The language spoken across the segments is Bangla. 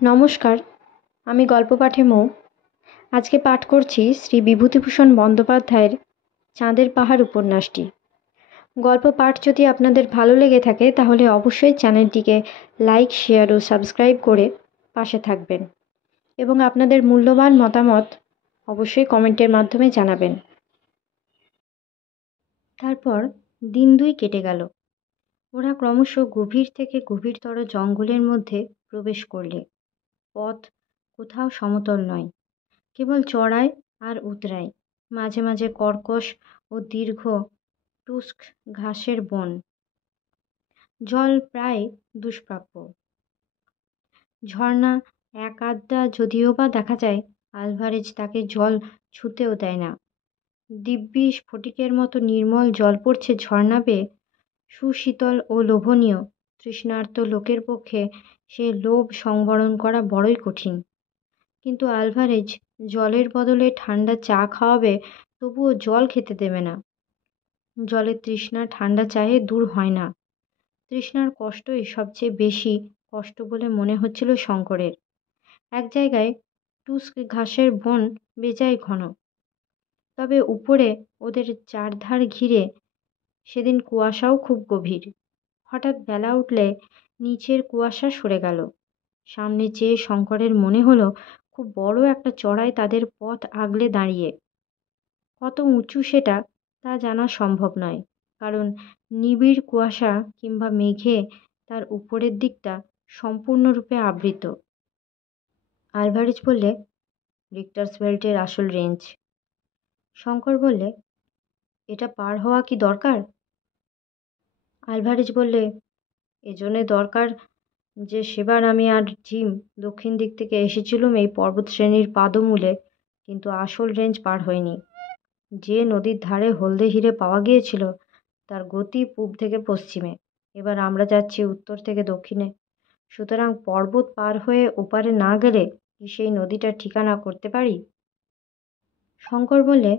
নমস্কার, আমি গল্প পাঠে মৌ। আজকে পাঠ করছি শ্রী বিভূতিভূষণ বন্দ্যোপাধ্যায়ের চাঁদের পাহাড় উপন্যাসটি। গল্প পাঠ যদি আপনাদের ভালো লেগে থাকে তাহলে অবশ্যই চ্যানেলটিকে লাইক, শেয়ার ও সাবস্ক্রাইব করে পাশে থাকবেন এবং আপনাদের মূল্যবান মতামত অবশ্যই কমেন্টের মাধ্যমে জানাবেন। তারপর দিন 2 কেটে গেল। ওরা ক্রমশ গভীর থেকে গভীরতর জঙ্গলের মধ্যে প্রবেশ করলে। পথ কোথাও সমতল নয়, কেবল চড়াই আর উতরাই, মাঝে মাঝে কর্কশ ও দীর্ঘ টুস্ক ঘাসের বন। জল প্রায় দুষ্প্রাপ্য। ঝর্ণা এক আধটা যদিও বা দেখা যায়, আলভারেজ তাকে জল ছুঁতেও দেয় না। দিব্যি স্ফটিকের মতো নির্মল জল পড়ছে ঝর্ণা বেয়ে, সুশীতল ও লোভনীয়। তৃষ্ণার্ত লোকের পক্ষে সে লোভ সংবরণ করা বড়ই কঠিন। কিন্তু আলভারেজ জলের বদলে ঠান্ডা চা খাওয়াবে, তবুও জল খেতে দেবে না। জলের তৃষ্ণা ঠান্ডা চায়ে দূর হয় না। তৃষ্ণার কষ্টই সবচেয়ে বেশি কষ্ট বলে মনে হচ্ছিল শঙ্করের। এক জায়গায় টুস্ক ঘাসের বন বেজায় ঘন, তবে উপরে ওদের চারধার ঘিরে সেদিন কুয়াশাও খুব গভীর। হঠাৎ বেলা উঠলে নিচের কুয়াশা সরে গেল। সামনে চেয়ে শঙ্করের মনে হলো খুব বড় একটা চড়াই তাদের পথ আগলে দাঁড়িয়ে। কত উঁচু সেটা তা জানা সম্ভব নয়, কারণ নিবিড় কুয়াশা কিংবা মেঘে তার উপরের দিকটা সম্পূর্ণরূপে আবৃত। আলভারেজ বললে, রিক্টার্স বেল্টের আসল রেঞ্জ। শঙ্কর বললে, এটা পার হওয়া কি দরকার? আলভারেজ বললে, এজন্যে দরকার যে সেবার আমি আর জিম দক্ষিণ দিক থেকে এসেছিলুম এই পর্বতশ্রেণীর পাদমূলে, কিন্তু আসল রেঞ্জ পার হয়নি। যে নদীর ধারে হলদে হিরে পাওয়া গিয়েছিল তার গতি পূব থেকে পশ্চিমে, এবার আমরা যাচ্ছি উত্তর থেকে দক্ষিণে। সুতরাং পর্বত পার হয়ে ওপারে না গেলে কি সেই নদীটার ঠিকানা করতে পারি? শঙ্কর বললে,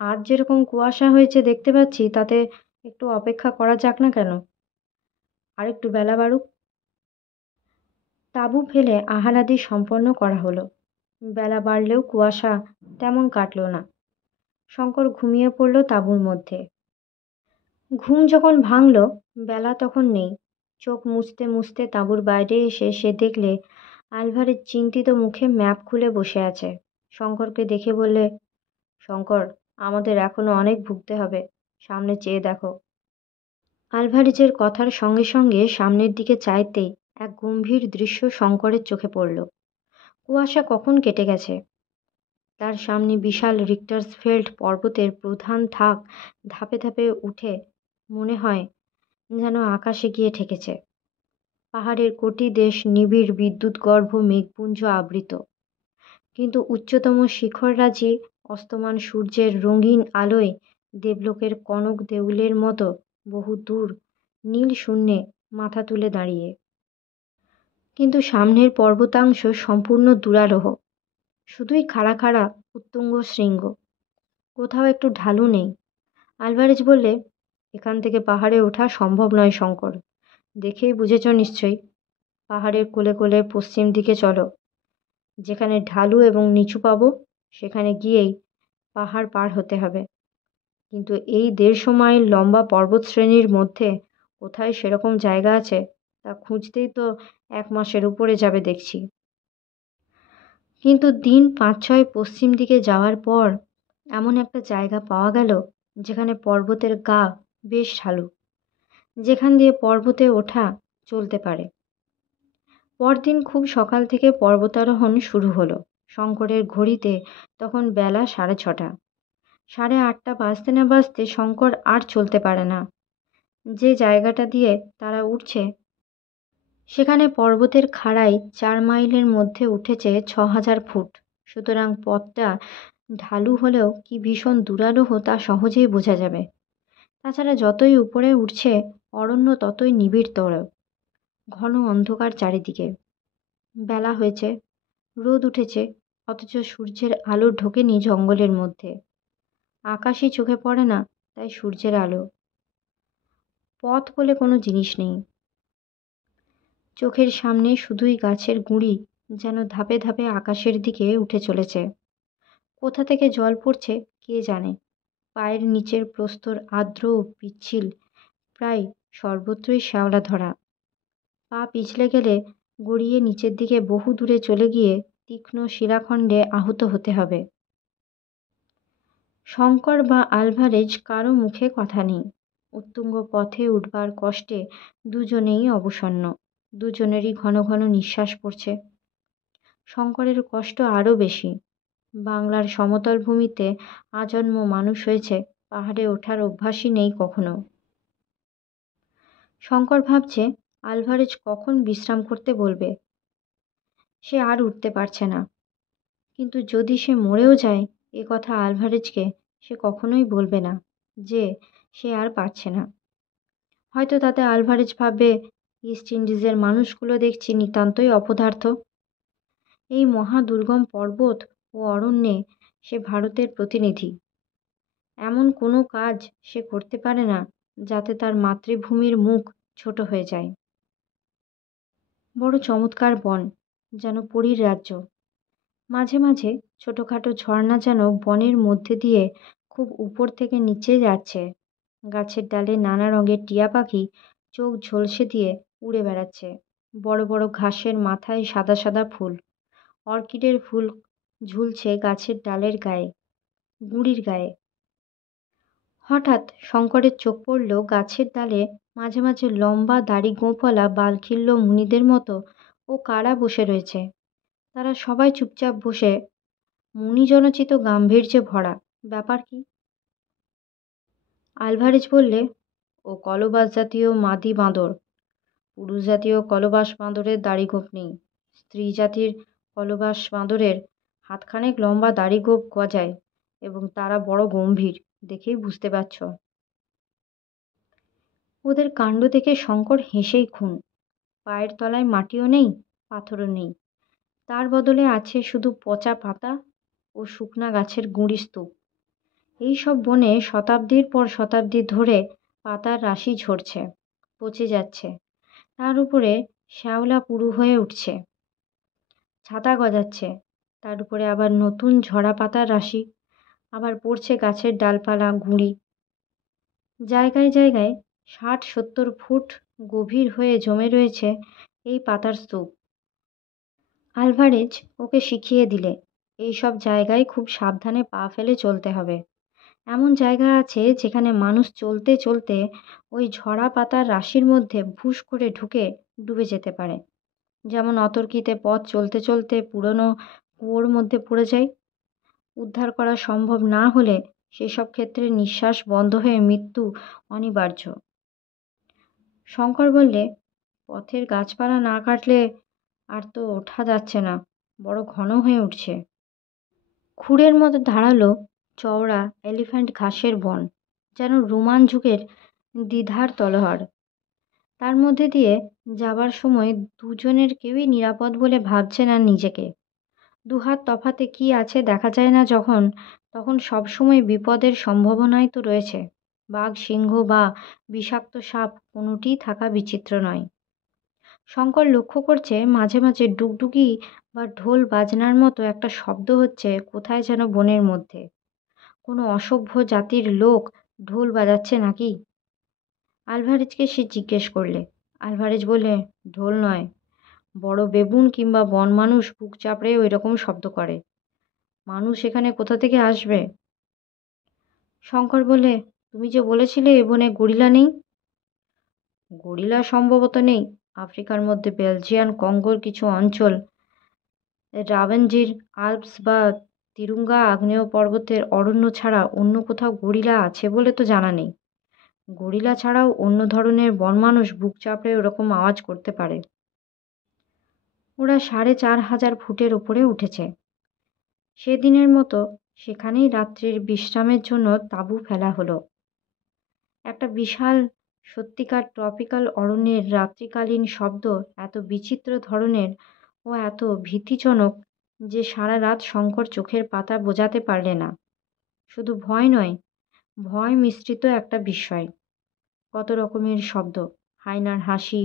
আজ যেরকম কুয়াশা হয়েছে দেখতে পাচ্ছি, তাতে একটু অপেক্ষা করা যাক না কেন? আর একটু বেলা বাড়ুক। তাঁবু ফেলে আহারাদি সম্পন্ন করা হলো। বেলা বাড়লেও কুয়াশা তেমন কাটল না। শঙ্কর ঘুমিয়ে পড়ল তাঁবুর মধ্যে। ঘুম যখন ভাঙল, বেলা তখন নেই। চোখ মুছতে মুছতে তাঁবুর বাইরে এসে সে দেখলে আলভারেজ চিন্তিত মুখে ম্যাপ খুলে বসে আছে। শঙ্করকে দেখে বললে, শঙ্কর, আমাদের এখনো অনেক ভুগতে হবে, সামনে চেয়ে দেখো। আলভারেজের কথার সঙ্গে সঙ্গে সামনের দিকে চাইতেই এক গম্ভীর দৃশ্য শঙ্করের চোখে পড়ল। কুয়াশা কখন কেটে গেছে। তার সামনে বিশাল রিক্টার্সফেল্ড পর্বতের প্রধান থাক ধাপে ধাপে উঠে মনে হয় যেন আকাশে গিয়ে ঠেকেছে। পাহাড়ের কোটি দেশ নিবিড় বিদ্যুৎগর্ভ মেঘপুঞ্জ আবৃত, কিন্তু উচ্চতম শিখররাজি অস্তমান সূর্যের রঙিন আলোয় দেবলোকের কনক দেউলের মতো বহু দূর নীল শূন্যে মাথা তুলে দাঁড়িয়ে। কিন্তু সামনের পর্বতাংশ সম্পূর্ণ দুরারোহ, শুধুই খাড়া খাড়া উত্তুঙ্গ শৃঙ্গ, কোথাও একটু ঢালু নেই। আলভারেজ বললে, এখান থেকে পাহাড়ে ওঠা সম্ভব নয় শঙ্কর, দেখেই বুঝেছ নিশ্চয়ই। পাহাড়ের কোলে কোলে পশ্চিম দিকে চলো, যেখানে ঢালু এবং নিচু পাবো সেখানে গিয়েই পাহাড় পার হতে হবে। কিন্তু এই 150 মাইল লম্বা পর্বতশ্রেণীর মধ্যে কোথায় সেরকম জায়গা আছে, তা খুঁজতেই তো 1 মাসের উপরে যাবে দেখছি। কিন্তু দিন 5-6 পশ্চিম দিকে যাওয়ার পর এমন একটা জায়গা পাওয়া গেল যেখানে পর্বতের গা বেশ ঢালু, যেখান দিয়ে পর্বতে ওঠা চলতে পারে। পরদিন খুব সকাল থেকে পর্বতারোহণ শুরু হলো। শঙ্করের ঘড়িতে তখন বেলা 6:30। 8:30 বাজতে না বাজতে শঙ্কর আর চলতে পারে না। যে জায়গাটা দিয়ে তারা উঠছে সেখানে পর্বতের খাড়াই 4 মাইলের মধ্যে উঠেছে 6000 ফুট। সুতরাং পথটা ঢালু হলেও কি ভীষণ দুরারোহ তা সহজেই বোঝা যাবে। তাছাড়া যতই উপরে উঠছে অরণ্য ততই নিবিড়তর, ঘন অন্ধকার চারিদিকে। বেলা হয়েছে, রোদ উঠেছে, অথচ সূর্যের আলো ঢোকেনি জঙ্গলের মধ্যে। আকাশই চোখে পড়ে না, তাই সূর্যের আলো। পথ বলে কোনো জিনিস নেই, চোখের সামনে শুধুই গাছের গুঁড়ি যেন ধাপে ধাপে আকাশের দিকে উঠে চলেছে। কোথা থেকে জল পড়ছে কে জানে। পায়ের নিচের প্রস্তর আর্দ্র ও পিচ্ছিল, প্রায় সর্বত্রই শ্যাওলা ধরা। পা পিছলে গেলে গড়িয়ে নিচের দিকে বহু দূরে চলে গিয়ে তীক্ষ্ণ শিলাখণ্ডে আহত হতে হবে। শঙ্কর বা আলভারেজ কারো মুখে কথা নেই। উত্তুঙ্গ পথে উঠবার কষ্টে দুজনেই অবসন্ন। দুজনেরই ঘন ঘন নিঃশ্বাস পড়ছে। শঙ্করের কষ্ট আরও বেশি। বাংলার সমতল ভূমিতে আজন্ম মানুষ হয়েছে, পাহাড়ে ওঠার অভ্যাসই নেই কখনো। শঙ্কর ভাবছে আলভারেজ কখন বিশ্রাম করতে বলবে। সে আর উঠতে পারছে না। কিন্তু যদি সে মরেও যায়, এ কথা আলভারেজকে সে কখনোই বলবে না যে সে আর পারছে না। হয়তো তাতে আলভারেজ ভাববে, ইস্ট ইন্ডিজের মানুষগুলো দেখছি নিতান্তই অপদার্থ। এই মহা দুর্গম পর্বত ও অরণ্যে সে ভারতের প্রতিনিধি। এমন কোনো কাজ সে করতে পারে না যাতে তার মাতৃভূমির মুখ ছোট হয়ে যায়। বড় চমৎকার বন, যেন পরীর রাজ্য। মাঝে মাঝে ছোটোখাটো ঝর্ণা যেন বনের মধ্যে দিয়ে খুব উপর থেকে নিচে যাচ্ছে। গাছের ডালে নানা রঙের টিয়া পাখি চোখ ঝলসে দিয়ে উড়ে বেড়াচ্ছে। বড় বড় ঘাসের মাথায় সাদা সাদা ফুল, অর্কিডের ফুল ঝুলছে গাছের ডালের গায়ে, গুঁড়ির গায়ে। হঠাৎ শঙ্করের চোখ পড়ল গাছের ডালে মাঝে মাঝে লম্বা দাড়ি গোঁফওয়ালা বালখিল্য মুনিদের মতো ও কারা বসে রয়েছে। তারা সবাই চুপচাপ বসে, মুনিজনচিত গাম্ভীর্যে ভরা। ব্যাপার কি? আলভারেজ বললে, ও কলবাস জাতীয় মাদি বাঁদর। পুরুষ জাতীয় কলবাস বাঁদরের দাড়ি গোঁফ নেই। স্ত্রী জাতির কলবাস বাঁদরের হাতখানেক লম্বা দাড়ি গোঁফ গজায় এবং তারা বড় গম্ভীর, দেখেই বুঝতে পারছ। ওদের কাণ্ড দেখে শঙ্কর হেসেই খুন। পায়ের তলায় মাটিও নেই, পাথরও নেই। তার বদলে আছে শুধু পচা পাতা ও শুকনা গাছের গুঁড়ি স্তূপ। এই সব বনে শতাব্দীর পর শতাব্দী ধরে পাতার রাশি ঝরছে, পচে যাচ্ছে। তার উপরে শ্যাওলা পুরু হয়ে উঠছে, ছাতা গজাচ্ছে। তার উপরে আবার নতুন ঝরা পাতার রাশি, আবার পড়ছে গাছের ডালপালা, গুঁড়ি। জায়গায় জায়গায় ৬০-৭০ ফুট গভীর হয়ে জমে রয়েছে এই পাতার স্তূপ। আলভারেজ ওকে শিখিয়ে দিলে এই সব জায়গায় খুব সাবধানে পা ফেলে চলতে হবে। এমন জায়গা আছে যেখানে মানুষ চলতে চলতে ওই ঝরা পাতার রাশির মধ্যে ভুস করে ঢুকে ডুবে যেতে পারে। যেমন অতর্কিতে পথ চলতে চলতে পুরনো কুয়োর মধ্যে পড়ে যায়। উদ্ধার করা সম্ভব না হলে সেসব ক্ষেত্রে নিঃশ্বাস বন্ধ হয়ে মৃত্যু অনিবার্য। শঙ্কর বললে, পথের গাছপালা না কাটলে আর তো ওঠা যাচ্ছে না, বড় ঘন হয়ে উঠছে। খুঁড়ের মতো ধারালো চওড়া এলিফ্যান্ট ঘাসের বন, যেন রোমান যুগের দ্বিধার তলোয়ার। তার মধ্যে দিয়ে যাবার সময় দুজনের কেউই নিরাপদ বলে ভাবছে না নিজেকে। দুহাত তফাতে কি আছে দেখা যায় না যখন, তখন সবসময় বিপদের সম্ভাবনাই তো রয়েছে। বাঘ, সিংহ বা বিষাক্ত সাপ কোনোটিই থাকা বিচিত্র নয়। শঙ্কর লক্ষ্য করছে মাঝে মাঝে ডুগডুগি বা ঢোল বাজনার মতো একটা শব্দ হচ্ছে কোথায় যেন বনের মধ্যে। কোনো অসভ্য জাতির লোক ঢোল বাজাচ্ছে নাকি? আলভারেজকে সে জিজ্ঞেস করলে। আলভারেজ বললে, ঢোল নয়, বড় বেবুন কিংবা বন মানুষ বুক চাপড়ে ওই রকম শব্দ করে। মানুষ এখানে কোথা থেকে আসবে? শঙ্কর বললে, তুমি যে বলেছিলে এ বনে গরিলা নেই। গরিলা সম্ভবত নেই। আফ্রিকার মধ্যে বেলজিয়ান কঙ্গোর কিছু অঞ্চল, রাভানজির আল্পস বা তিরুঙ্গা আগ্নেয় পর্বতের অরণ্য ছাড়া অন্য কোথাও গরিলা আছে বলে তো জানা নেই। গরিলা ছাড়াও অন্য ধরনের বনমানুষ বুক চাপড়ে ওরকম আওয়াজ করতে পারে। ওরা ৪,৫০০ ফুটের ওপরে উঠেছে। সেদিনের মতো সেখানেই রাত্রির বিশ্রামের জন্য তাঁবু ফেলা হলো। একটা বিশাল সত্যিকার ট্রপিক্যাল অরণ্যের রাত্রিকালীন শব্দ এত বিচিত্র ধরনের ও এত ভীতিজনক যে সারা রাত শঙ্কর চোখের পাতা বোঝাতে পারলে না। শুধু ভয় নয়, ভয় মিশ্রিত একটা বিস্ময়। কত রকমের শব্দ, হায়নার হাসি,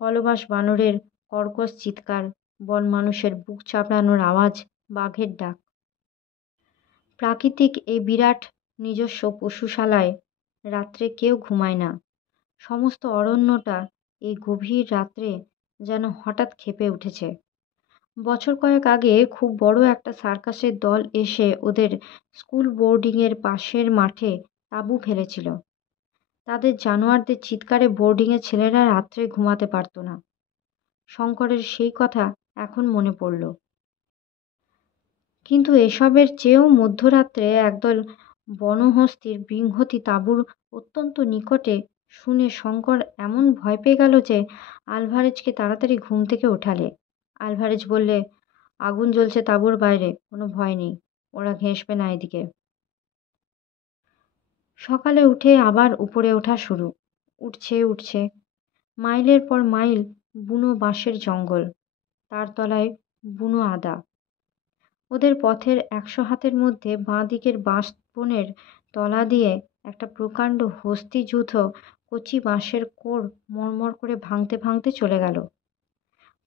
কলবাস বানরের কর্কশ চিৎকার, বন মানুষের বুক চাপড়ানোর আওয়াজ, বাঘের ডাক। প্রাকৃতিক এই বিরাট নিজস্ব পশুশালায় রাত্রে কেউ ঘুমায় না। সমস্ত অরণ্যটা এই গভীর রাত্রে যেন হঠাৎ ক্ষেপে উঠেছে। বছর কয়েক আগে খুব বড় একটা সার্কাসের দল এসে ওদের স্কুল বোর্ডিংয়ের পাশের মাঠে তাঁবু ফেলেছিল। তাদের জানোয়ারদের চিৎকারে বোর্ডিংয়ের ছেলেরা রাত্রে ঘুমাতে পারত না। শঙ্করের সেই কথা এখন মনে পড়ল। কিন্তু এসবের চেয়েও মধ্যরাত্রে একদল বনহস্তির বৃহৎ তাঁবুর অত্যন্ত নিকটে শুনে শঙ্কর এমন ভয় পেয়ে গেল যে আলভারেজকে তাড়াতাড়ি ঘুম থেকে ওঠালে। আলভারেজ বললে, আগুন জ্বলছে তাঁবুর বাইরে, কোনো ভয় নেই, ওরা ঘেঁষবে না এদিকে। সকালে উঠে আবার উপরে ওঠা শুরু। উঠছে মাইলের পর মাইল বুনো বাঁশের জঙ্গল, তার তলায় বুনো আদা। ওদের পথের 100 হাতের মধ্যে বাঁ দিকের বাঁশ বনের তলা দিয়ে একটা প্রকাণ্ড হস্তিযূথ কচি বাঁশের কোড় মরমর করে ভাঙতে ভাঙতে চলে গেল।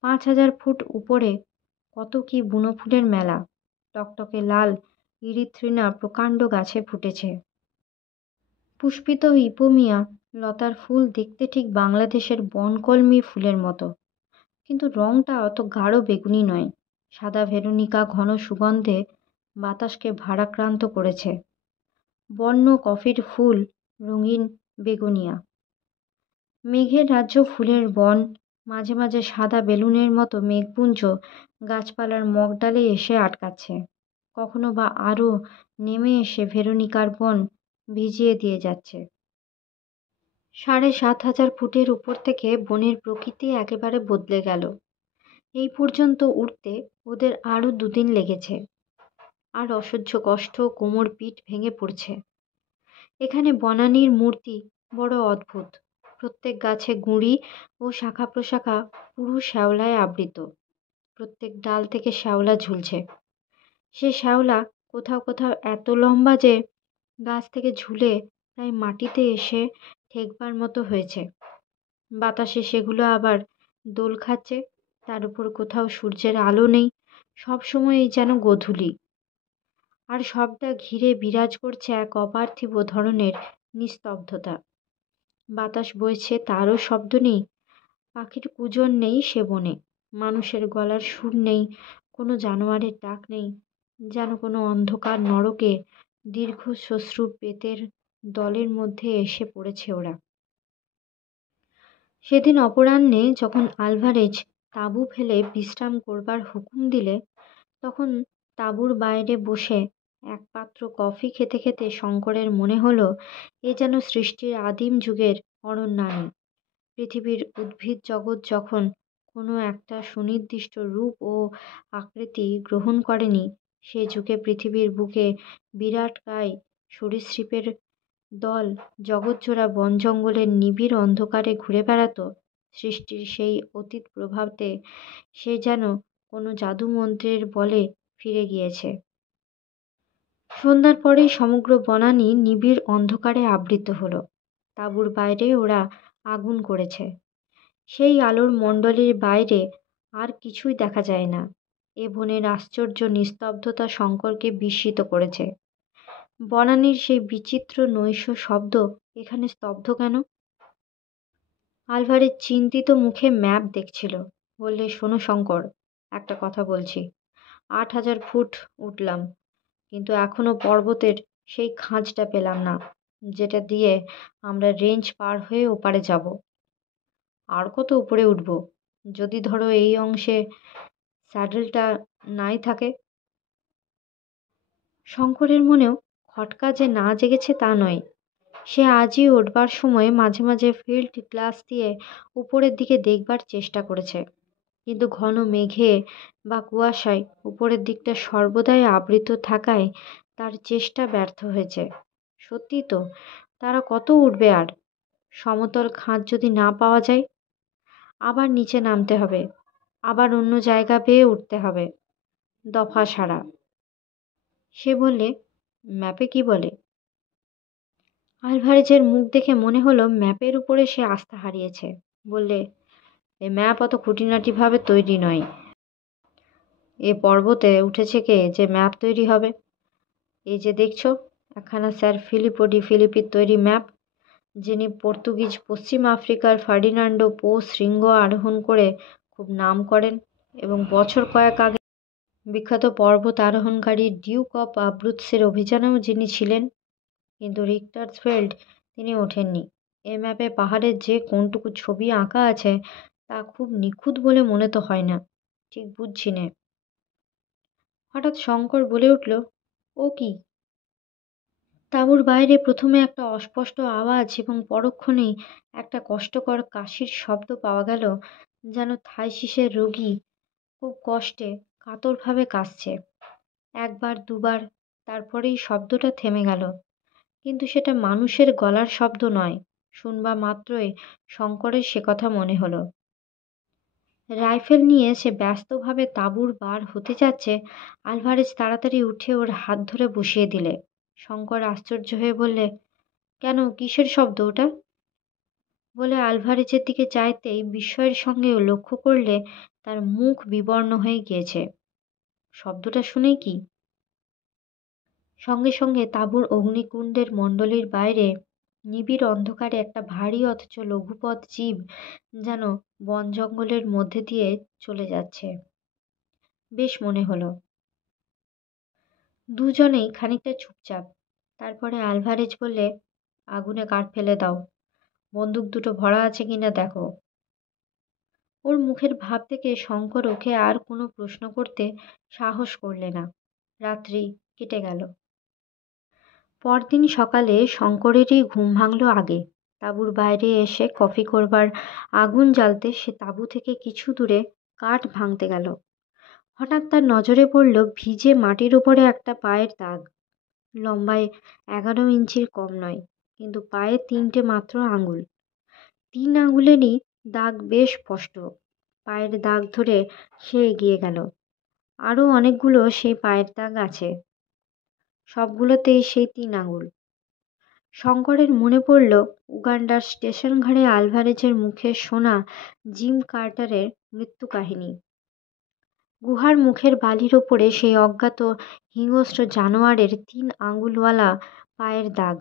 5000 ফুট উপরে কত কি বুনো ফুলের মেলা। টকটকে লাল ইরিথ্রিনা প্রকাণ্ড গাছে ফুটেছে। পুষ্পিত ইপোমিয়া লতার ফুল দেখতে ঠিক বাংলাদেশের বনকলমি ফুলের মতো, কিন্তু রংটা অত গাঢ় বেগুনি নয়। সাদা ভেরোনিকা ঘন সুগন্ধে বাতাসকে ভারাক্রান্ত করেছে। বন্য কফির ফুল রঙিন বেগুনিয়া। মেঘের রাজ্য ফুলের বন, মাঝে মাঝে সাদা বেলুনের মতো মেঘপুঞ্জ গাছপালার মগডালে এসে আটকাচ্ছে। কখনো বা আরও নেমে এসে ভেরোনিকার বন ভিজিয়ে দিয়ে যাচ্ছে। 7500 ফুটের উপর থেকে বনের প্রকৃতি একেবারে বদলে গেল। এই পর্যন্ত উঠতে ওদের আরও 2 দিন লেগেছে। আর অসহ্য কষ্ট, কোমর পিঠ ভেঙে পড়ছে। এখানে বনানীর মূর্তি বড় অদ্ভুত। প্রত্যেক গাছে গুঁড়ি ও শাখা প্রশাখা পুরু শ্যাওলায় আবৃত। প্রত্যেক ডাল থেকে শ্যাওলা ঝুলছে। সে শ্যাওলা কোথাও কোথাও এত লম্বা যে গাছ থেকে ঝুলে প্রায় মাটিতে এসে ঠেকবার মতো হয়েছে। বাতাসে সেগুলো আবার দোল খাচ্ছে। তার উপর কোথাও সূর্যের আলো নেই, সব সময়ই যেন গোধূলি। আর সবটা ঘিরে বিরাজ করছে এক অপার্থিব ধরনের নিস্তব্ধতা। বাতাস বইছে, তারও শব্দ নেই। পাখির কুজন নেই সে বনে। মানুষের গলার সুর নেই, কোনো জানোয়ারের ডাক নেই। যেন কোনো অন্ধকার নরকে দীর্ঘ শ্মশ্রু প্রেতের দলের মধ্যে এসে পড়েছে ওরা। সেদিন অপরাহ্নে যখন আলভারেজ তাঁবু ফেলে বিশ্রাম করবার হুকুম দিলে, তখন তাঁবুর বাইরে বসে এক পাত্র কফি খেতে খেতে শঙ্করের মনে হলো এ যেন সৃষ্টির আদিম যুগের অরণ্যানী। পৃথিবীর উদ্ভিদ জগৎ যখন কোনো একটা সুনির্দিষ্ট রূপ ও আকৃতি গ্রহণ করেনি, সে যুগে পৃথিবীর বুকে বিরাটকায় সরীসৃপের দল জগৎজোড়া বন জঙ্গলের নিবিড় অন্ধকারে ঘুরে বেড়াত। সৃষ্টির সেই অতীত প্রভাতে সে যেন কোনো জাদুমন্ত্রের বলে ফিরে গিয়েছে। সন্ধ্যার পরেই সমগ্র বনানী নিবিড় অন্ধকারে আবৃত হলো। তাঁবুর বাইরে ওরা আগুন করেছে। সেই আলোর মণ্ডলীর বাইরে আর কিছুই দেখা যায় না। এ বনের আশ্চর্য নিস্তব্ধতা শঙ্করকে বিস্মিত করেছে। বনানীর সেই বিচিত্র নৈশ শব্দ এখানে স্তব্ধ কেন? আলভারেজ চিন্তিত মুখে ম্যাপ দেখছিল। বললে, শোনো শঙ্কর, একটা কথা বলছি। 8000 ফুট উঠলাম, কিন্তু এখনো পর্বতের সেই খাঁজটা পেলাম না, যেটা দিয়ে আমরা রেঞ্জ পার হয়ে ওপারে যাব। আর কত উপরে উঠব? যদি ধরো এই অংশে স্যাডেলটা নাই থাকে। শঙ্করের মনেও খটকা যে না জেগেছে তা নয়। সে আজই উঠবার সময় মাঝে মাঝে ফিল্ড গ্লাস দিয়ে উপরের দিকে দেখবার চেষ্টা করেছে, কিন্তু ঘন মেঘে বা কুয়াশায় উপরের দিকটা সর্বদাই আবৃত থাকায় তার চেষ্টা ব্যর্থ হয়েছে। সত্যি তো, তারা কত উঠবে আর? সমতল খাঁজ যদি না পাওয়া যায়, আবার নিচে নামতে হবে, আবার অন্য জায়গা পেয়ে উঠতে হবে। দফা সারা। সে বললে, ম্যাপে কি বলে? আলভারেজের মুখ দেখে মনে হলো ম্যাপের উপরে সে আস্থা হারিয়েছে। বললে, এ ম্যাপ অত খুঁটিনাটিভাবে তৈরি নয়। এ পর্বতে উঠেছে কে যে ম্যাপ তৈরি হবে? এই যে দেখছো, একখানা স্যার ফিলিপো ডি ফিলিপির তৈরি ম্যাপ, যিনি পর্তুগিজ পশ্চিম আফ্রিকার ফার্ডিনান্ডো পো শৃঙ্গ আরোহণ করে খুব নাম করেন এবং বছর কয়েক আগে বিখ্যাত পর্বত আরোহণকারী ডিউক অফ আব্রুৎসের অভিযানেও যিনি ছিলেন। কিন্তু রিক্টার্সফেল্ড তিনি ওঠেননি। এ ম্যাপে পাহাড়ের যে কোনটুকু ছবি আঁকা আছে তা খুব নিখুঁত বলে মনে তো হয় না। ঠিক বুঝছি নে। হঠাৎ শঙ্কর বলে উঠল, ও কি? তাঁবুর বাইরে প্রথমে একটা অস্পষ্ট আওয়াজ এবং পরক্ষণেই একটা কষ্টকর কাশির শব্দ পাওয়া গেল, যেন থাইসিসের রোগী খুব কষ্টে কাতরভাবে কাশছে। একবার দুবার, তারপরেই শব্দটা থেমে গেল। কিন্তু সেটা মানুষের গলার শব্দ নয়। শুনবা মাত্রই শঙ্করের সে কথা মনে হলো। রাইফেল নিয়ে সে ব্যস্তভাবে তাঁবুর বার হতে যাচ্ছে, আলভারেজ তাড়াতাড়ি উঠে ওর হাত ধরে বসিয়ে দিলে। শঙ্কর আশ্চর্য হয়ে বললে, কেন, কিসের শব্দ ওটা? বলে আলভারেজের দিকে চাইতেই বিস্ময়ের সঙ্গে লক্ষ্য করলে তার মুখ বিবর্ণ হয়ে গিয়েছে। শব্দটা শুনেই কি? সঙ্গে সঙ্গে তাঁবুর অগ্নিকুণ্ডের মণ্ডলীর বাইরে নিবিড় অন্ধকারে একটা ভারী অথচ লঘুপথ জীব যেন বন জঙ্গলের মধ্যে দিয়ে চলে যাচ্ছে। বেশ মনে হলো। দুজনেই খানিকটা চুপচাপ। তারপরে আলভারেজ বললে, আগুনে কাঠ ফেলে দাও, বন্দুক দুটো ভরা আছে কিনা দেখো। ওর মুখের ভাব থেকে শঙ্কর ওকে আর কোনো প্রশ্ন করতে সাহস করলে না। রাত্রি কেটে গেল। পরদিন সকালে শঙ্করেরই ঘুম ভাঙল আগে। তাঁবুর বাইরে এসে কফি করবার আগুন জ্বালতে সে তাঁবু থেকে কিছু দূরে কাঠ ভাঙতে গেল। হঠাৎ তার নজরে পড়ল ভিজে মাটির ওপরে একটা পায়ের দাগ। লম্বায় 11 ইঞ্চির কম নয়, কিন্তু পায়ে 3টে মাত্র আঙুল। 3 আঙুলেরই দাগ বেশ স্পষ্ট। পায়ের দাগ ধরে সে এগিয়ে গেল। আরও অনেকগুলো সেই পায়ের দাগ আছে, সবগুলোতেই সেই 3 আঙুল। শঙ্করের মনে পড়ল উগান্ডার স্টেশন ঘাটে আলভারেজের মুখে শোনা জিম কার্টারের মৃত্যু কাহিনী। গুহার মুখের বালির ওপরে সেই অজ্ঞাত হিংস্র জানোয়ারের 3 আঙুলওয়ালা পায়ের দাগ।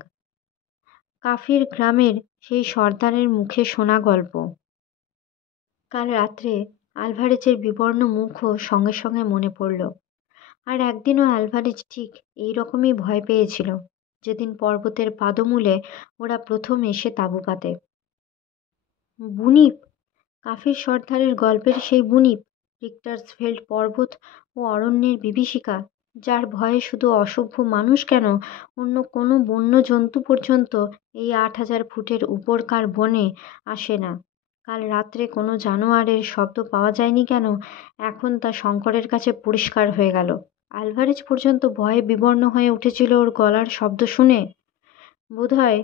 কাফির গ্রামের সেই সর্দারের মুখে শোনা গল্প। কাল রাত্রে আলভারেজের বিবর্ণ মুখও সঙ্গে সঙ্গে মনে পড়ল। আর একদিনও আলভারেজ ঠিক এই রকমই ভয় পেয়েছিল, যেদিন পর্বতের পাদমূলে ওরা প্রথম এসে তাঁবু পাতে। বুনিপ, কাফির সর্দারের গল্পের সেই বুনিপ, রিক্টার্সফেল্ড পর্বত ও অরণ্যের বিভীষিকা, যার ভয়ে শুধু অসভ্য মানুষ কেন, অন্য কোনো বন্য জন্তু পর্যন্ত এই 8000 ফুটের উপরকার বনে আসে না। কাল রাত্রে কোনো জানোয়ারের শব্দ পাওয়া যায়নি কেন, এখন তা শঙ্করের কাছে পরিষ্কার হয়ে গেল। আলভারেজ পর্যন্ত ভয়ে বিবর্ণ হয়ে উঠেছিল ওর গলার শব্দ শুনে। বোধহয়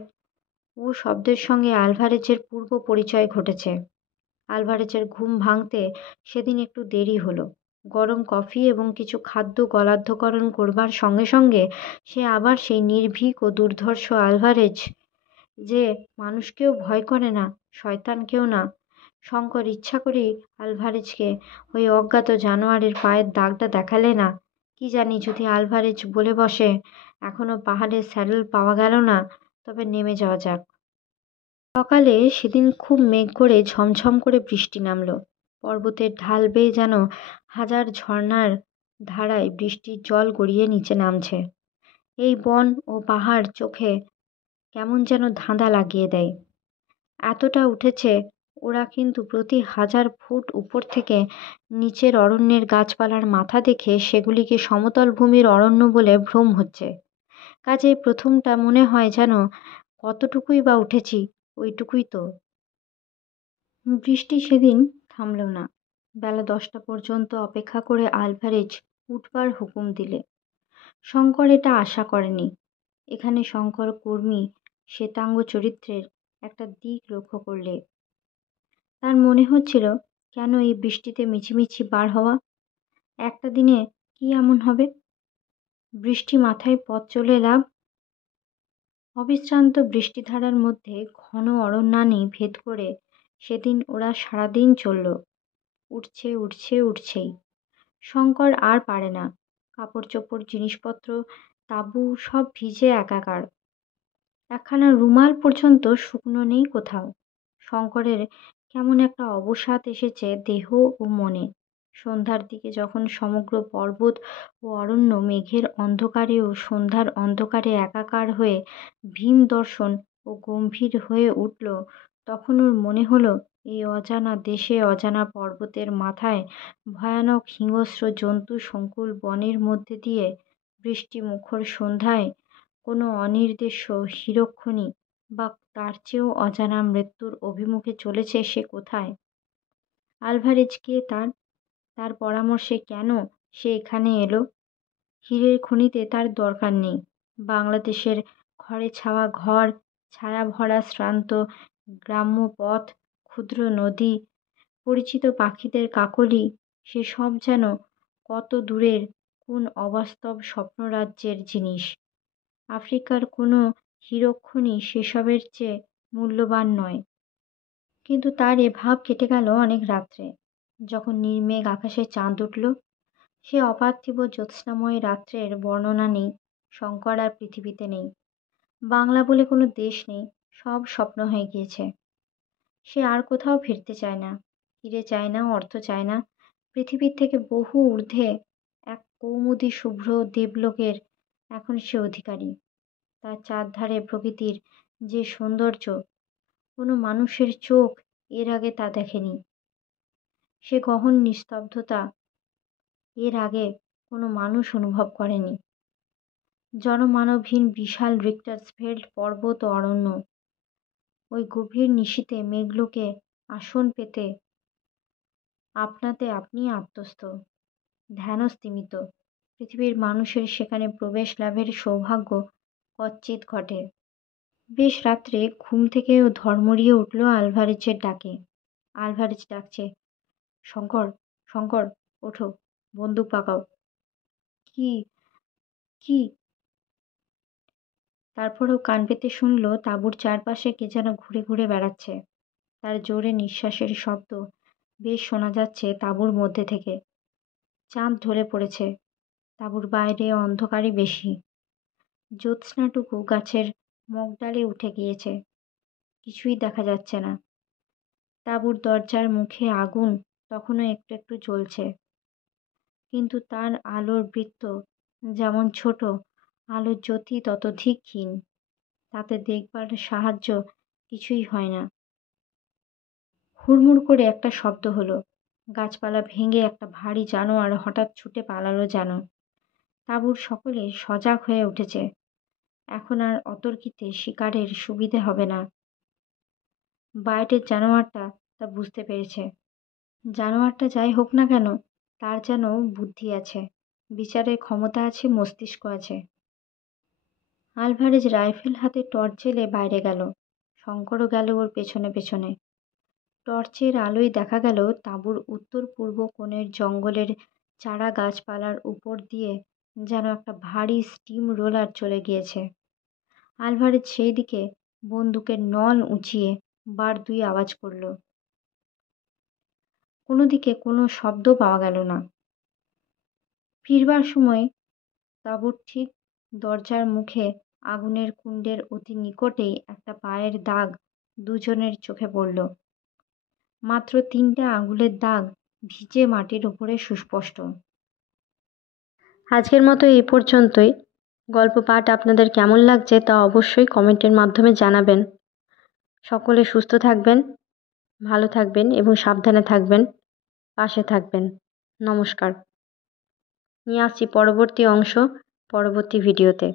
ও শব্দের সঙ্গে আলভারেজের পূর্ব পরিচয় ঘটেছে। আলভারেজের ঘুম ভাঙতে সেদিন একটু দেরি হলো। গরম কফি এবং কিছু খাদ্য গলাধ্যকরণ করবার সঙ্গে সঙ্গে সে আবার সেই নির্ভীক ও দুর্ধর্ষ আলভারেজ, যে মানুষকেও ভয় করে না, শয়তানকেও না। শঙ্কর ইচ্ছা করেই আলভারেজকে ওই অজ্ঞাত জানোয়ারের পায়ের দাগটা দেখালে না। কি জানি, যদি আলভারেজ বলে বসে, এখনো পাহাড়ের স্যাডেল পাওয়া গেল না, তবে নেমে যাওয়া যাক। সকালে সেদিন খুব মেঘ করে ঝমঝম করে বৃষ্টি নামল। পর্বতের ঢাল বেয়ে যেন হাজার ঝর্ণার ধারায় বৃষ্টির জল গড়িয়ে নিচে নামছে। এই বন ও পাহাড় চোখে কেমন যেন ধাঁধা লাগিয়ে দেয়। এতটা উঠেছে ওরা, কিন্তু প্রতি 1000 ফুট উপর থেকে নিচের অরণ্যের গাছপালার মাথা দেখে সেগুলিকে সমতল ভূমির অরণ্য বলে ভ্রম হচ্ছে। কাজেই প্রথমটা মনে হয় যেন কতটুকুই বা উঠেছি, ওইটুকুই তো। বৃষ্টি সেদিন থামল না। বেলা 10টা পর্যন্ত অপেক্ষা করে আলভারেজ উঠবার হুকুম দিলে। শঙ্কর এটা আশা করেনি। এখানে শঙ্কর কর্মী শ্বেতাঙ্গ চরিত্রের একটা দিক লক্ষ্য করলে। তার মনে হচ্ছিল, কেন এই বৃষ্টিতে মিছিমিছি বার হওয়া? একটা দিনে কি এমন হবে? বৃষ্টি মাথায় পথ চলে লাভ। অবিশ্রান্ত বৃষ্টিধারার মধ্যে ঘন অরণ্যানী ভেদ করে সেদিন ওরা সারাদিন চলল। উঠছে উঠছে উঠছেই। শঙ্কর আর পারে না। কাপড় চোপড় জিনিসপত্র তাঁবু সব ভিজে একাকার। একখানা রুমাল পর্যন্ত শুকনো নেই কোথাও। শঙ্করের কেমন একটা অবসাদ এসেছে দেহ ও মনে। সন্ধ্যার দিকে যখন সমগ্র পর্বত ও অরণ্য মেঘের অন্ধকারে ও সন্ধ্যার অন্ধকারে একাকার হয়ে ভীম দর্শন ও গম্ভীর হয়ে উঠল, তখন ওর মনে হলো এই অজানা দেশে অজানা পর্বতের মাথায় ভয়ানক হিংস্র জন্তু সংকুল বনের মধ্যে দিয়ে বৃষ্টিমুখর সন্ধ্যায় কোনো অনির্দেশ্য হিরোক্ষণি বা তার চেয়েও অজানা মৃত্যুর অভিমুখে চলেছে সে কোথায়? আলভারেজ কে তার? তার পরামর্শে কেন সে এখানে এলো? হীরের খনিতে তার দরকার নেই। বাংলাদেশের খড়ে ছাওয়া ঘর, ছায়াভরা শ্রান্ত গ্রাম্য পথ, ক্ষুদ্র নদী, পরিচিত পাখিদের কাকলি, সে সব যেন কত দূরের কোন অবাস্তব স্বপ্নরাজ্যের জিনিস। আফ্রিকার কোনো হীরকখনি সেসবের চেয়ে মূল্যবান নয়। কিন্তু তার এ ভাব কেটে গেল অনেক রাত্রে, যখন নির্মেঘ আকাশে চাঁদ উঠল। সে অপার্থিব জ্যোৎস্নাময় রাত্রের বর্ণনা নেই। শঙ্কর আর পৃথিবীতে নেই। বাংলা বলে কোনো দেশ নেই, সব স্বপ্ন হয়ে গিয়েছে। সে আর কোথাও ফিরতে চায় না। ফিরে চায় না, অর্থ চায় না। পৃথিবীর থেকে বহু ঊর্ধ্বে এক কৌমুদী শুভ্র দেবলোকের এখন সে অধিকারী। তার চারধারে প্রকৃতির যে সৌন্দর্য, কোনো মানুষের চোখ এর আগে তা দেখেনি। সে গহন নিস্তব্ধতা এর আগে কোনো মানুষ অনুভব করেনি। জনমানবহীন বিশাল রিক্টার্সফেল্ড পর্বত ও অরণ্য, ওই গভীর নিশীথে মেঘলোকে আসন পেতে আপনাতে আপনি আত্মস্থ, ধ্যানস্তিমিত। পৃথিবীর মানুষের সেখানে প্রবেশ লাভের সৌভাগ্য কচ্চিৎ ঘটে। বেশ রাত্রে ঘুম থেকে ধর্মড়িয়ে উঠল আলভারেজের ডাকে। আলভারেজ ডাকছে, শঙ্কর, শঙ্কর, ওঠো, বন্দুক পাকাও। কি কি তারপরেও কান পেতে শুনল তাঁবুর চারপাশে কে যেন ঘুরে ঘুরে বেড়াচ্ছে। তার জোরে নিঃশ্বাসের শব্দ বেশ শোনা যাচ্ছে তাঁবুর মধ্যে থেকে। চাঁদ ঢলে পড়েছে। তাঁবুর বাইরে অন্ধকারই বেশি। জ্যোৎস্নাটুকু গাছের মগডালে উঠে গিয়েছে। কিছুই দেখা যাচ্ছে না। তাঁবুর দরজার মুখে আগুন তখনও একটু একটু জ্বলছে, কিন্তু তার আলোর বৃত্ত যেমন ছোট, আলোর জ্যোতি ততোধিক ক্ষীণ। তাতে দেখবার সাহায্য কিছুই হয় না। হুড়মুড় করে একটা শব্দ হলো। গাছপালা ভেঙে একটা ভারী জানোয়ার হঠাৎ ছুটে পালালো যেন। তাঁবুর সকলে সজাগ হয়ে উঠেছে। এখন আর অতর্কিতে শিকারের সুবিধে হবে না। বাইরের জানোয়ারটা তা বুঝতে পেরেছে। জানোয়ারটা যাই হোক না কেন, তার যেন বুদ্ধি আছে, বিচারের ক্ষমতা আছে, মস্তিষ্ক আছে। আলভারেজ রাইফেল হাতে টর্চ জেলে বাইরে গেল। শঙ্করও গেল ওর পেছনে পেছনে। টর্চের আলোয় দেখা গেল তাঁবুর উত্তর পূর্ব কোণের জঙ্গলের চারা গাছপালার উপর দিয়ে যেন একটা ভারী স্টিম রোলার চলে গিয়েছে। আলভারেজ সেই দিকে বন্দুকের নল উঁচিয়ে বার দুই আওয়াজ করল। কোনো দিকে কোনো শব্দ পাওয়া গেল না। ফিরবার সময় তাঁবুর ঠিক দরজার মুখে আগুনের কুণ্ডের অতি নিকটেই একটা পায়ের দাগ দুজনের চোখে পড়ল। মাত্র 3টে আঙুলের দাগ, ভিজে মাটির উপরে সুস্পষ্ট। আজকের মতো এই পর্যন্তই। গল্প পাঠ আপনাদের কেমন লাগছে তা অবশ্যই কমেন্টের মাধ্যমে জানাবেন। সকলে সুস্থ থাকবেন, ভালো থাকবেন এবং সাবধানে থাকবেন, পাশে থাকবেন। নমস্কার। নিয়ে আসছি পরবর্তী অংশ পরবর্তী ভিডিওতে।